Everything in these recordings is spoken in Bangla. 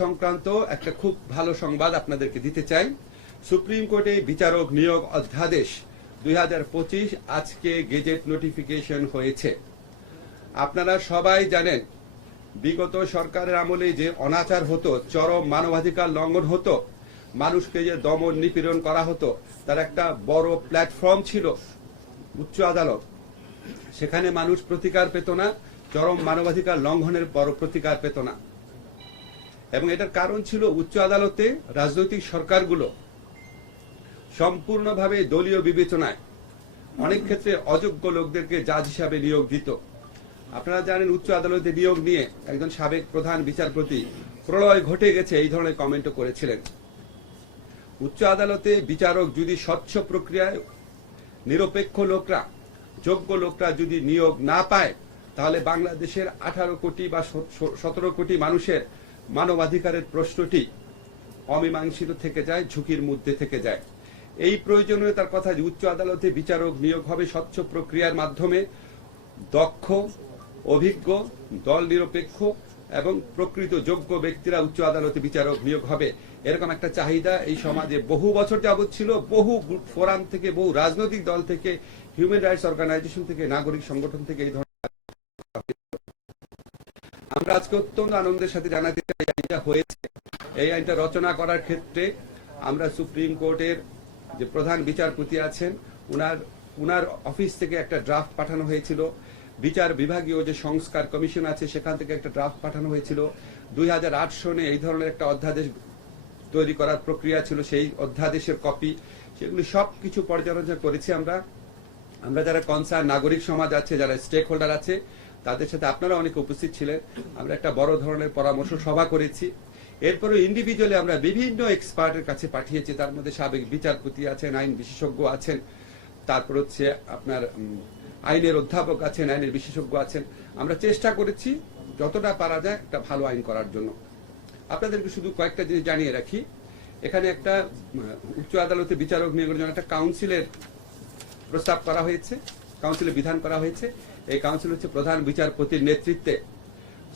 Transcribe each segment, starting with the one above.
সংক্রান্ত একটা খুব ভালো সংবাদ আপনাদেরকে দিতে চাই। সুপ্রিম কোর্টে বিচারক নিয়োগ অধ্যাদেশ 2025 আজকে গেজেট নোটিফিকেশন হয়েছে। আপনারা সবাই জানেন বিগত সরকারের আমলে যে অনাচার হতো, চরম মানবাধিকার লঙ্ঘন হতো, মানুষকে যে দমন নিপীড়ন করা হতো, তার একটা বড় প্ল্যাটফর্ম ছিল উচ্চ আদালত। সেখানে মানুষ প্রতিকার পেত না, চরম মানবাধিকার লঙ্ঘনের বড় প্রতিকার পেত না। এবং এটার কারণ ছিল উচ্চ আদালতে রাজনৈতিক সরকারগুলো সম্পূর্ণভাবে দলীয় বিবেচনায় অনেক ক্ষেত্রে অযোগ্য লোকদেরকে জাজ হিসাবে নিয়োগ দিত। আপনারা জানেন উচ্চ আদালতে নিয়োগ নিয়ে একজন সাবেক প্রধান বিচারপতি প্রলয় ঘটে গেছে এই ধরনের কমেন্টও করেছিলেন। উচ্চ আদালতে বিচারক যদি স্বচ্ছ প্রক্রিয়ায় নিরপেক্ষ লোকরা, যোগ্য লোকরা যদি নিয়োগ না পায়, তাহলে বাংলাদেশের 18 কোটি বা 17 কোটি মানুষের মানবাধিকারের প্রশ্নটি অমীমাংসিত থেকে যায়, ঝুঁকির মধ্যে থেকে যায়। এই প্রয়োজনীয়তার কথা যে উচ্চ আদালতে বিচারক নিয়োগ হবে স্বচ্ছ প্রক্রিয়ার মাধ্যমে, দক্ষ, অভিজ্ঞ, দল নিরপেক্ষ এবং প্রকৃত যোগ্য ব্যক্তিরা উচ্চ আদালতে বিচারক নিয়োগ হবে, এরকম একটা চাহিদা এই সমাজে বহু বছর যাবৎ ছিল। বহু ফোরাম থেকে, বহু রাজনৈতিক দল থেকে, হিউম্যান রাইটস অর্গানাইজেশন থেকে, নাগরিক সংগঠন থেকে এই ধরনের। আমরা আজকে অত্যন্ত আনন্দের সাথে জানাতে চাই আইনটা হয়েছে। এই আইনটা রচনা করার ক্ষেত্রে আমরা সুপ্রিম কোর্টের যে প্রধান বিচারপতি আছেন উনার অফিস থেকে একটা ড্রাফট পাঠানো হয়েছিল। বিচার বিভাগীয় যে সংস্কার কমিশন আছে সেখান থেকে একটা ড্রাফট পাঠানো হয়েছিল। 2008 সনে এই ধরনের একটা অধ্যাদেশ তৈরি করার প্রক্রিয়া ছিল, সেই অধ্যাদেশের কপি, সেগুলি সবকিছু পর্যালোচনা করেছি আমরা যারা কনসার্ন নাগরিক সমাজ আছে, যারা স্টেক হোল্ডার আছে, তাদের সাথে আপনারা অনেকে উপস্থিত ছিলেন। আমরা একটা বড় ধরনের পরামর্শ সভা করেছি। এরপরে ইন্ডিভিজুয়ালি আমরা বিভিন্ন এক্সপার্টের কাছে পাঠিয়েছি। তার মধ্যে সাবেক বিচারপতি আছেন, আইন বিশেষজ্ঞ আছেন, তারপর হচ্ছে আপনার আইনের অধ্যাপক আছেন, আইনের বিশেষজ্ঞ আছেন। আমরা চেষ্টা করেছি যতটা পারা যায় একটা ভালো আইন করার জন্য। আপনাদেরকে শুধু কয়েকটা জিনিস জানিয়ে রাখি। এখানে একটা উচ্চ আদালতে বিচারক নিয়োগের জন্য একটা কাউন্সিলের প্রস্তাব করা হয়েছে, কাউন্সিলের বিধান করা হয়েছে। এই কাউন্সিল হচ্ছে প্রধান বিচারপতির নেতৃত্বে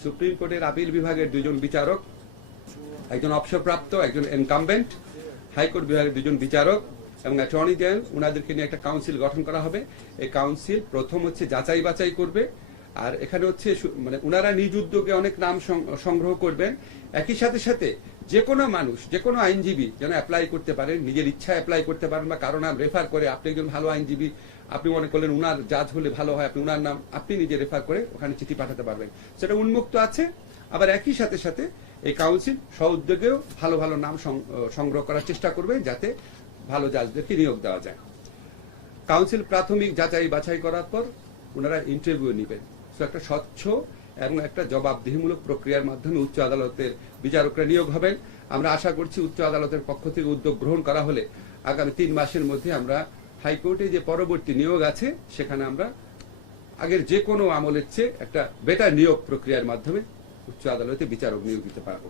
সুপ্রিম কোর্টের আপিল বিভাগের 2 জন বিচারক, একজন অবসরপ্রাপ্ত, একজন ইনকামবেন্ট, হাইকোর্ট বিভাগের 2 জন বিচারক এবং অ্যাটর্নি জেনারেল, উনাদেরকে নিয়ে একটা কাউন্সিল গঠন করা হবে। এই কাউন্সিল প্রথম হচ্ছে যাচাই বাছাই করবে, আর এখানে হচ্ছে মানে উনারা নিজ উদ্যোগে অনেক নাম সংগ্রহ করবেন। একই সাথে সাথে যে কোনো মানুষ, যে কোনো আইনজীবী যেন অ্যাপ্লাই করতে পারেন, নিজের ইচ্ছা অ্যাপ্লাই করতে পারেন, বা কারো নাম রেফার করে, আপনি একজন ভালো আইনজীবী, আপনি মনে করলেন উনার জাজ হলে ভালো হয়, আপনি উনার নাম আপনি নিজে রেফার করে ওখানে চিঠি পাঠাতে পারবেন, সেটা উন্মুক্ত আছে। আবার একই সাথে সাথে এই কাউন্সিল স্ব-উদ্যোগেও ভালো ভালো নাম সংগ্রহ করার চেষ্টা করবে, যাতে ভালো জাজদেরকে নিয়োগ দেওয়া যায়। কাউন্সিল প্রাথমিক যাচাই বাছাই করার পর ওনারা ইন্টারভিউ নেবেন। একটা স্বচ্ছ এবং একটা জবাবদিহিমূলক প্রক্রিয়ার মাধ্যমে উচ্চ আদালতের বিচারকরা নিয়োগ হবেন। আমরা আশা করছি উচ্চ আদালতের পক্ষ থেকে উদ্যোগ গ্রহণ করা হলে আগামী 3 মাসের মধ্যে আমরা হাইকোর্টে যে পরবর্তী নিয়োগ আছে সেখানে আমরা আগের যে কোনো আমলের চেয়ে একটা বেটার নিয়োগ প্রক্রিয়ার মাধ্যমে উচ্চ আদালতে বিচারক নিয়োগ দিতে পারবো।